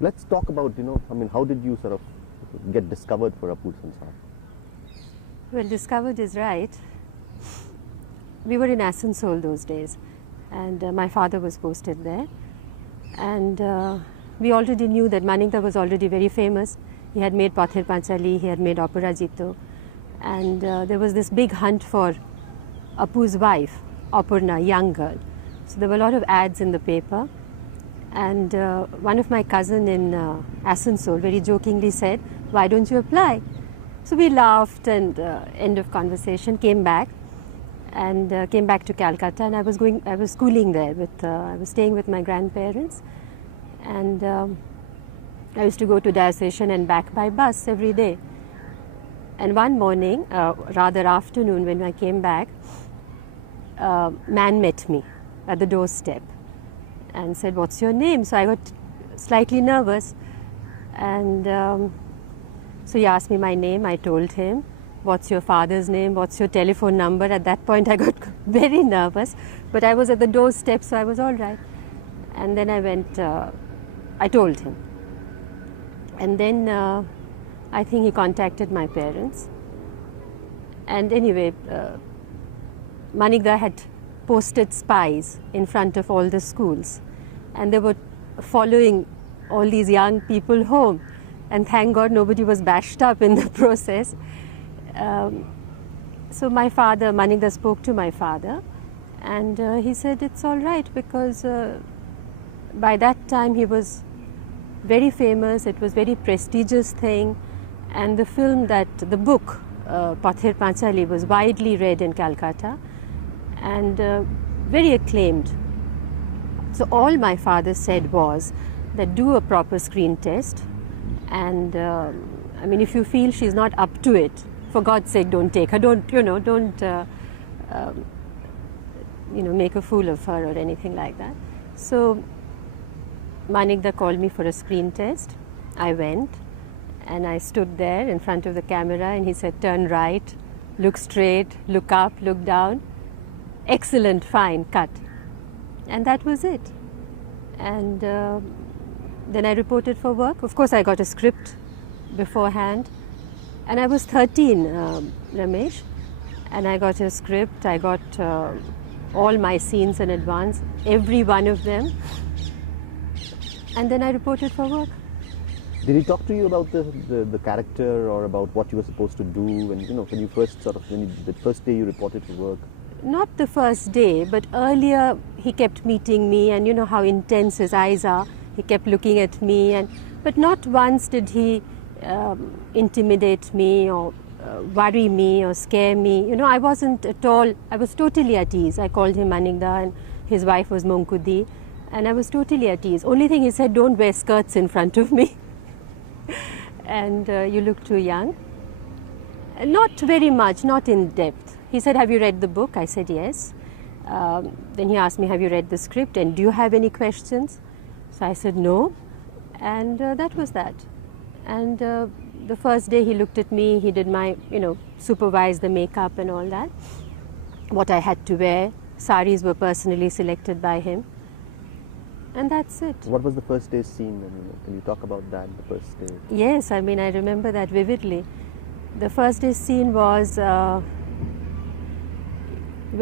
So let's talk about, how did you sort of get discovered for Apur Sansar? Well, discovered is right. We were in Asansol those days, and my father was posted there. And we already knew that Manikda was already very famous. He had made Pather Panchali, he had made Aparajito. And there was this big hunt for Apur's wife, Aparna, young girl. So there were a lot of ads in the paper. And one of my cousin in Asansol very jokingly said, "Why don't you apply?" So we laughed, and end of conversation, came back to Calcutta, and I was schooling there I was staying with my grandparents, and I used to go to Diocesan and back by bus every day. And one morning, rather afternoon, when I came back, a man met me at the doorstep and said, "What's your name?" So I got slightly nervous, and so he asked me my name. I told him. "What's your father's name? What's your telephone number?" At that point I got very nervous, but I was at the doorstep, so I was all right. And then I went, I told him. And then I think he contacted my parents. And anyway, Manikda had posted spies in front of all the schools. And they were following all these young people home. And thank God nobody was bashed up in the process. So my father, Manikda, spoke to my father, and he said it's all right, because by that time he was very famous. It was very prestigious thing, and the book Pather Panchali was widely read in Calcutta and very acclaimed. So all my father said was that do a proper screen test, and if you feel she's not up to it, for God's sake, don't take her. Don't make a fool of her or anything like that. So Manikda called me for a screen test. I went, and I stood there in front of the camera, and he said, "Turn right, look straight, look up, look down. Excellent, fine, cut." And that was it. And then I reported for work. Of course, I got a script beforehand. And I was 13, Ramesh, and I got a script. I got all my scenes in advance, every one of them. And then I reported for work. Did he talk to you about the character, or about what you were supposed to do? And when you first the first day you reported for work? Not the first day, but earlier he kept meeting me, and you know how intense his eyes are. He kept looking at me, but not once did he intimidate me or worry me or scare me. I wasn't at all. I was totally at ease. I called him Manikda, and his wife was Monkudi, and I was totally at ease. Only thing he said, "Don't wear skirts in front of me." And you look too young. Not very much, not in depth. He said, "Have you read the book?" I said, "Yes." Then he asked me, "Have you read the script, and do you have any questions?" So I said, "No." And that was that. And the first day he looked at me, he did my, supervise the makeup and all that, what I had to wear. Saris were personally selected by him. And that's it. What was the first day's scene? Can you talk about that, the first day? Yes, I remember that vividly. The first day's scene was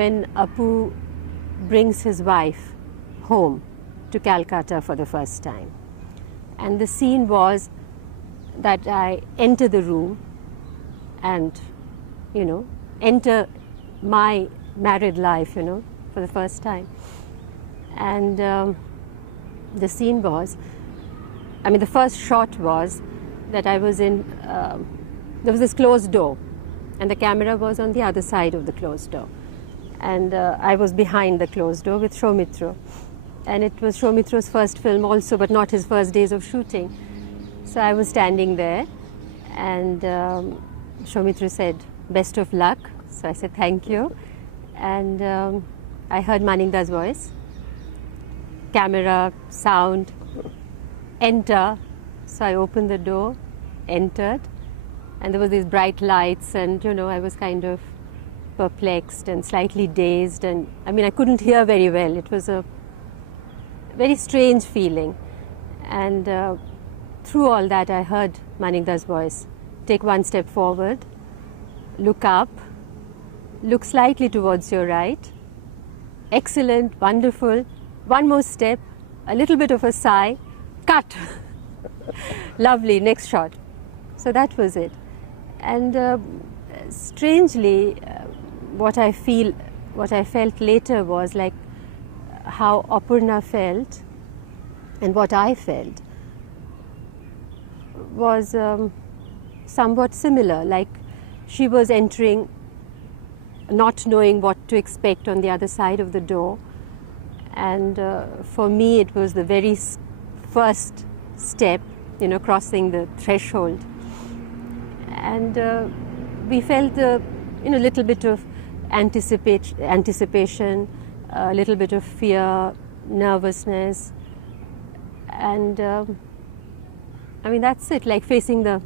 when Apu brings his wife home to Calcutta for the first time. And the scene was that I enter the room and, enter my married life, for the first time. And the scene was, the first shot was that I was in, there was this closed door, and the camera was on the other side of the closed door. And I was behind the closed door with Soumitra. And it was Soumitra's first film also, but not his first days of shooting. So I was standing there, and Soumitra said, "Best of luck." So I said, "Thank you." And I heard Manikda's voice, camera, sound, enter. So I opened the door, entered, and there was these bright lights, and I was kind of perplexed and slightly dazed, and I couldn't hear very well. It was a very strange feeling. And through all that, I heard Manikda's voice. Take one step forward, look up, look slightly towards your right. Excellent, wonderful. One more step, a little bit of a sigh, cut. Lovely, next shot. So that was it. And strangely, what I felt later was like how Aparna felt, and what I felt was somewhat similar. Like she was entering, not knowing what to expect on the other side of the door, and for me it was the very first step, crossing the threshold, and we felt a little bit of anticipation, a little bit of fear, nervousness, and that's it, like facing the...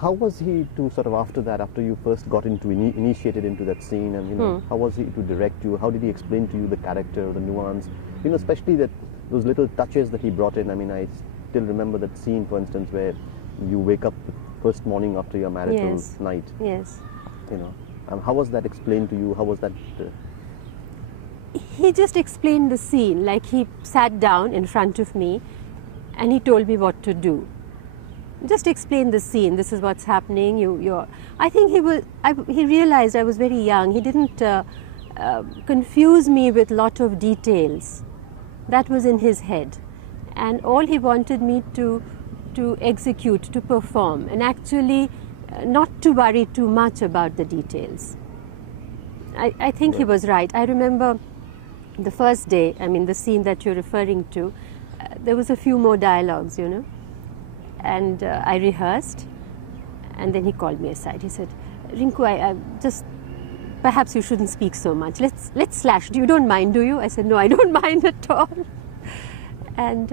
How was he to sort of after you first got initiated into that scene, and how was he to direct you? How did he explain to you the character, the nuance? Especially those little touches that he brought in. I still remember that scene, for instance, where you wake up the first morning after your marital night. Yes. How was that explained to you? How was that? He just explained the scene. Like he sat down in front of me, and he told me what to do. Just explain the scene. This is what's happening. I think he realized I was very young. He didn't confuse me with lot of details. That was in his head, and all he wanted me to execute, to perform, and actually not to worry too much about the details. I think he was right. I remember the first day. The scene that you're referring to. There was a few more dialogues, and I rehearsed, and then he called me aside. He said, "Rinku, I just perhaps you shouldn't speak so much. Let's slash. You don't mind, do you?" I said, "No, I don't mind at all." And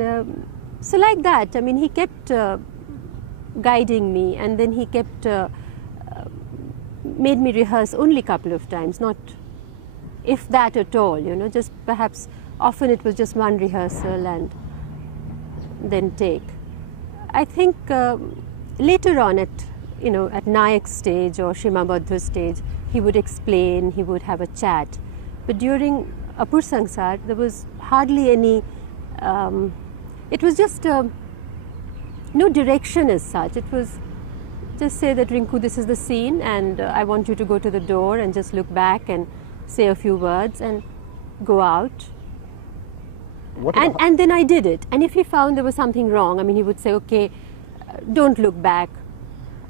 so like that, he kept guiding me, and then he kept made me rehearse only a couple of times, not if that at all. Just perhaps often it was just one rehearsal and then take. I think later on at Nayak's stage or Shimabadhu's stage, he would explain, he would have a chat. But during Apur Sansar, there was hardly any, it was just no direction as such. It was just say that, "Rinku, this is the scene, and I want you to go to the door and just look back and say a few words and go out." And then I did it. And if he found there was something wrong, he would say, "Okay, don't look back,"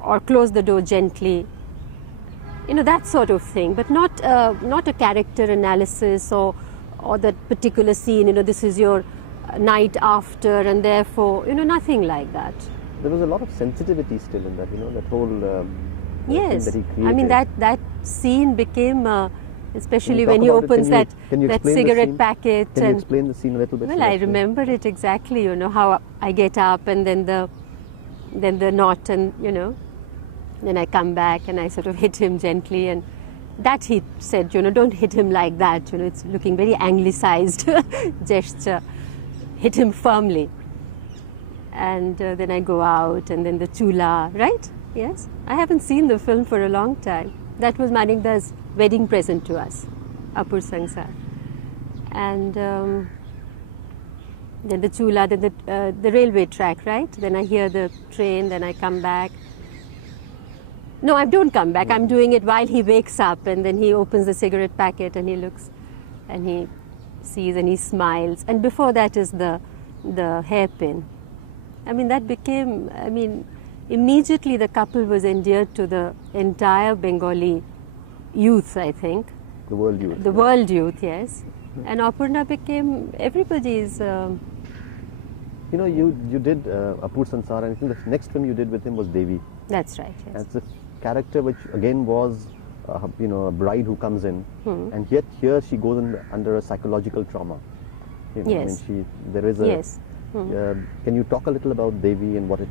or "Close the door gently." That sort of thing. But not a character analysis or that particular scene. This is your night after, and therefore, nothing like that. There was a lot of sensitivity still in that. That whole yes. thing that he created. That scene became. Especially when he opens that cigarette packet. Can you explain the scene a little bit? Well, I remember it exactly, how I get up and then the knot, and then I come back and I sort of hit him gently, and that he said, "Don't hit him like that, it's looking very anglicized gesture. Hit him firmly." And then I go out, and then the chula, right? Yes? I haven't seen the film for a long time. That was Manikda's wedding present to us, Apur Sansar. And then the chula, then the railway track, right? Then I hear the train, then I come back. No, I don't come back. I'm doing it while he wakes up, and then he opens the cigarette packet and he looks and he sees and he smiles. And before that is the hairpin. That became, immediately the couple was endeared to the entire Bengali youth, I think. The world youth. The world youth, yes. And Aparna became everybody's... You did Apur Sansar, and I think the next film you did with him was Devi. That's right, yes. That's a character which again was, a bride who comes in, and yet here she goes under a psychological trauma. Yes. There is a... Yes. Can you talk a little about Devi and what it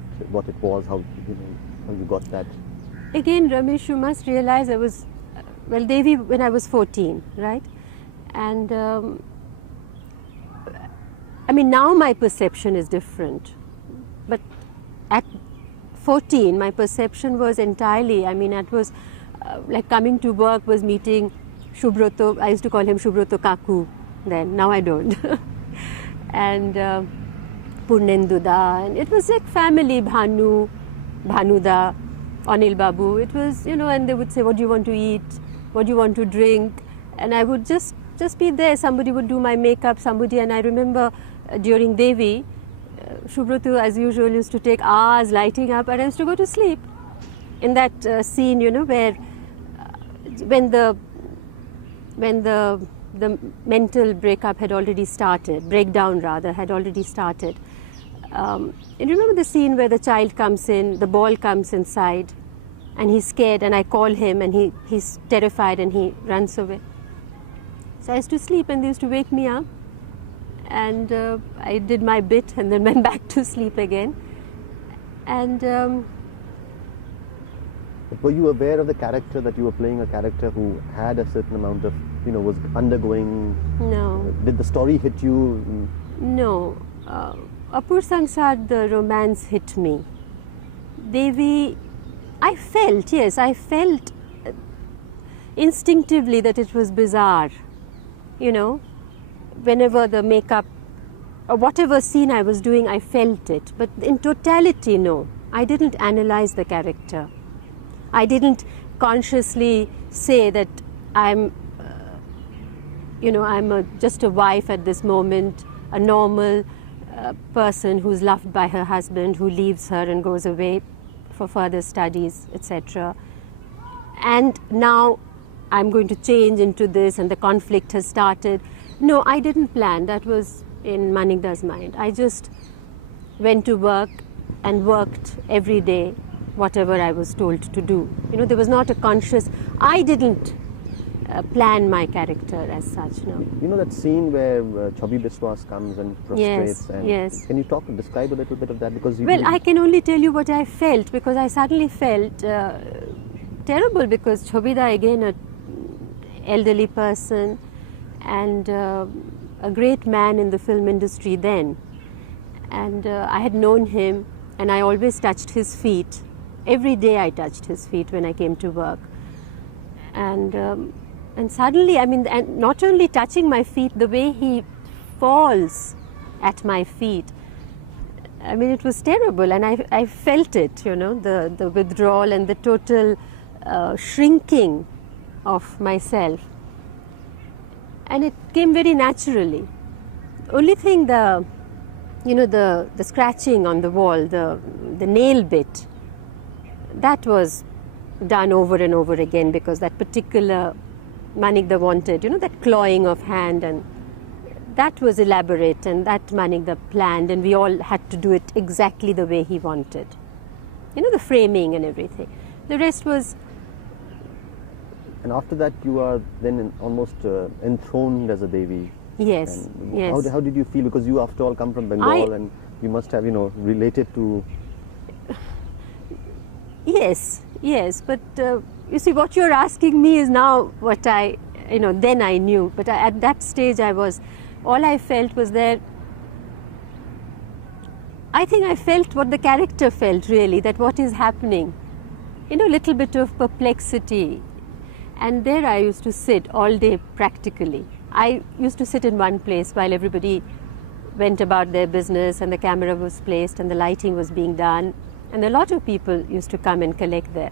was, how you got that? Again, Ramesh, you must realize I was, Devi when I was 14, right? And now my perception is different. But at 14, my perception was entirely, I mean, it was like coming to work was meeting Shubroto. I used to call him Shubroto Kaku then, now I don't. And Purnenduda, and it was like family, Bhanu, Bhanuda, Anil Babu. It was, you know, and they would say, what do you want to eat? What do you want to drink? And I would just be there. Somebody would do my makeup, somebody, and I remember during Devi, Shubrotu, as usual, used to take hours lighting up, and I used to go to sleep. In that scene, you know, where when the mental breakup had already started, breakdown rather, had already started. And you remember the scene where the child comes in, the ball comes inside, and he's scared, and I call him, and he's terrified, and he runs away. So I used to sleep, and they used to wake me up, and I did my bit, and then went back to sleep again. And were you aware of the character, that you were playing a character who had a certain amount of, you know, was undergoing? No. Did the story hit you? No. Apur Sansar, the romance hit me. Devi, I felt instinctively that it was bizarre. You know, whenever the makeup, or whatever scene I was doing, I felt it. But in totality, no. I didn't analyze the character. I didn't consciously say that I'm, just a wife at this moment, a normal person who's loved by her husband, who leaves her and goes away for further studies, etc. And now I'm going to change into this, and the conflict has started. No, I didn't plan. That was in Manikda's mind. I just went to work and worked every day, whatever I was told to do. You know, there was not a conscious, I didn't plan my character as such, no. You know that scene where Chobi Biswas comes and prostrates? Yes. Can you describe a little bit of that? Because I can only tell you what I felt, because I suddenly felt terrible, because Chobida, again, an elderly person, and a great man in the film industry then. And I had known him, and I always touched his feet. Every day I touched his feet when I came to work. And suddenly, I mean, and not only touching my feet, the way he falls at my feet, I mean, it was terrible, and I felt it, you know, the withdrawal and the total shrinking of myself. And it came very naturally. Only thing, the scratching on the wall, the nail bit, that was done over and over again, because that particular Manikda wanted, you know, that clawing of hand, and that was elaborate, and that Manikda planned, and we all had to do it exactly the way he wanted. You know, the framing and everything. The rest was... And after that, you are then almost enthroned as a Devi. Yes, and yes. How did you feel? Because you, after all, come from Bengal, and you must have, you know, related to... Yes, but you see, what you're asking me is now what then I knew. But at that stage, all I felt was there. I think I felt what the character felt, really, that what is happening. You know, a little bit of perplexity. And there I used to sit all day practically. I used to sit in one place while everybody went about their business, and the camera was placed and the lighting was being done. And a lot of people used to come and collect there.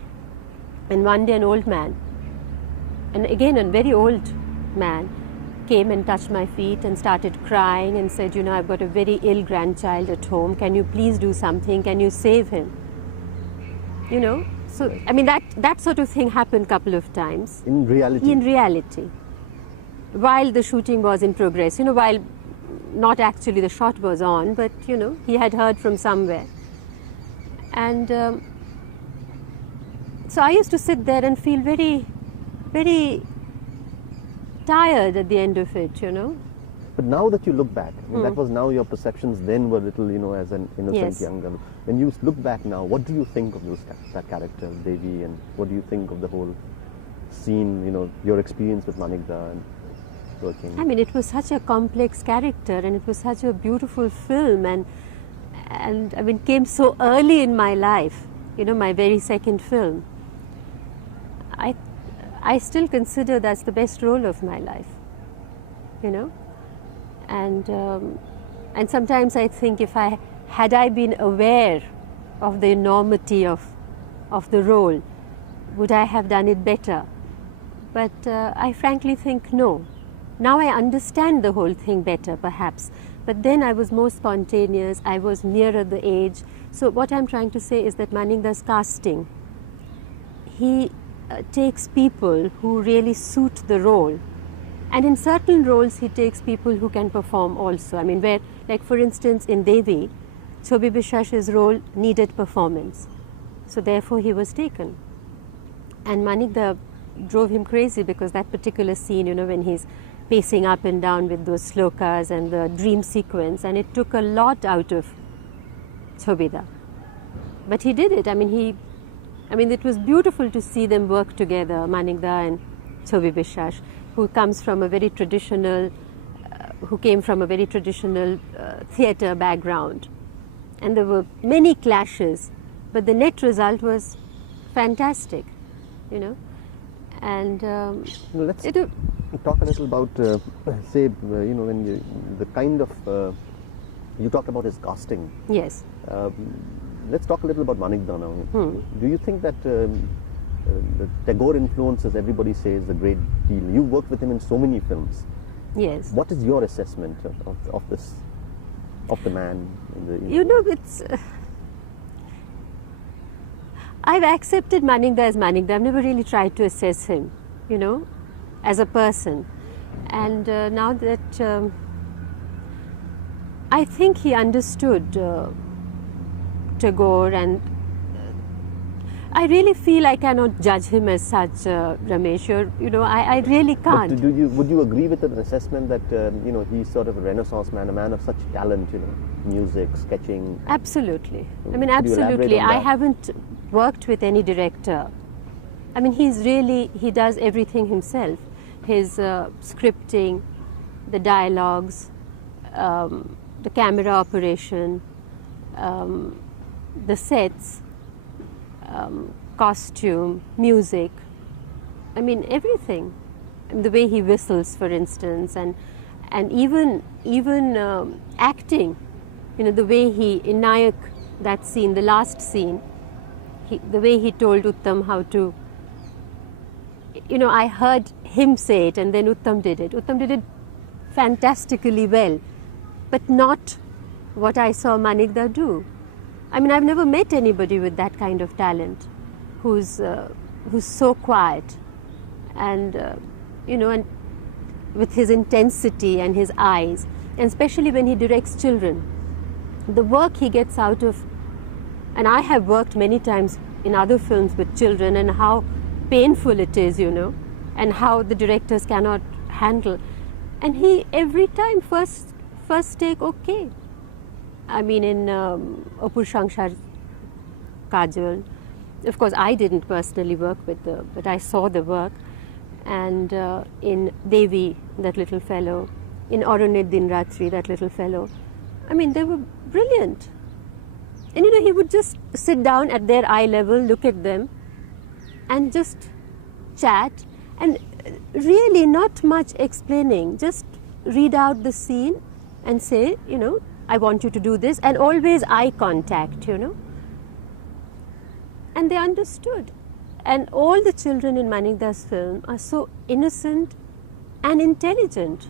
And one day an old man, and again a very old man, came and touched my feet and started crying and said, you know, I've got a very ill grandchild at home. Can you please do something? Can you save him? You know, so I mean that sort of thing happened a couple of times. In reality? In reality. While the shooting was in progress, you know, while not actually the shot was on, but you know, he had heard from somewhere. And so I used to sit there and feel very, very tired at the end of it, you know. But now that you look back, I mean, that was now your perceptions then were little, you know, as an innocent young girl. When you look back now, what do you think of that character, Devi, and what do you think of the whole scene, you know, your experience with Manikda and working? I mean, it was such a complex character, and it was such a beautiful film, and and I mean came so early in my life, you know, my very second film. I still consider that's the best role of my life, you know, and sometimes I think if had I been aware of the enormity of the role, would I have done it better? But I frankly think no. Now I understand the whole thing better, perhaps. But then I was more spontaneous, I was nearer the age. So what I'm trying to say is that Maningda's casting, he takes people who really suit the role. And in certain roles, he takes people who can perform also. I mean, where, like for instance, in Devi, Chobi Bishwash's role needed performance. So therefore he was taken. And Maningda drove him crazy because that particular scene, you know, when he's pacing up and down with those slokas and the dream sequence, and it took a lot out of Chobida. But he did it. I mean, it was beautiful to see them work together, Maningda and Chobi Bishwash, who came from a very traditional theatre background. And there were many clashes, but the net result was fantastic, you know. And let's talk a little about, say, you know, when the kind of you talked about his casting. Yes. Let's talk a little about Maningda now. Do you think that the Tagore influence, as everybody says, a great deal? You worked with him in so many films. Yes. What is your assessment of this, of the man? You know, it's. I've accepted Maningda as Maningda. I've never really tried to assess him, you know, as a person. And now that I think he understood Tagore, and I really feel I cannot judge him as such, Ramesh. You know, I really can't. But would you agree with an assessment that you know, he's sort of a Renaissance man, a man of such talent, you know, music, sketching? Absolutely. I mean, absolutely. I haven't worked with any director. I mean, he does everything himself. His scripting, the dialogues, the camera operation, the sets, costume, music, I mean everything. And the way he whistles, for instance, and even acting, you know, the way in Nayak, that scene, the last scene, the way he told Uttam how to, you know, I heard him say it and then Uttam did it. Uttam did it fantastically well, but not what I saw Maningda do. I mean, I've never met anybody with that kind of talent, who's so quiet, and you know, and with his intensity and his eyes, and especially when he directs children, the work he gets out of. And I have worked many times in other films with children, and how painful it is, you know, and how the directors cannot handle. And he every time first take okay. I mean, in Apur Sansar, Kajol, of course I didn't personally work with but I saw the work. And in Devi, that little fellow, in Aronet Din Ratri, that little fellow, I mean, they were brilliant. And you know, he would just sit down at their eye level, look at them, and just chat, and really not much explaining, just read out the scene and say, you know, I want you to do this, and always eye contact, you know. And they understood. And all the children in Maningda's film are so innocent and intelligent.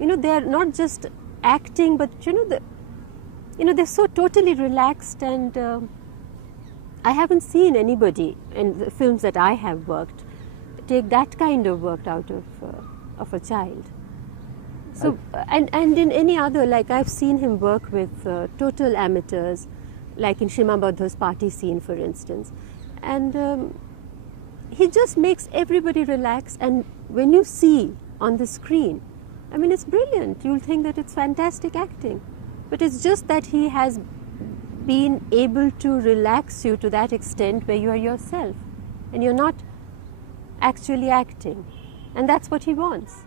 You know, they are not just acting, but you know, they're so totally relaxed, and I haven't seen anybody in the films that I have worked take that kind of work out of a child. So, and in any other, like I've seen him work with total amateurs, like in Shima Baudha's party scene, for instance. And he just makes everybody relax, and when you see on the screen, I mean, it's brilliant. You'll think that it's fantastic acting. But it's just that he has been able to relax you to that extent where you are yourself and you're not actually acting. And that's what he wants.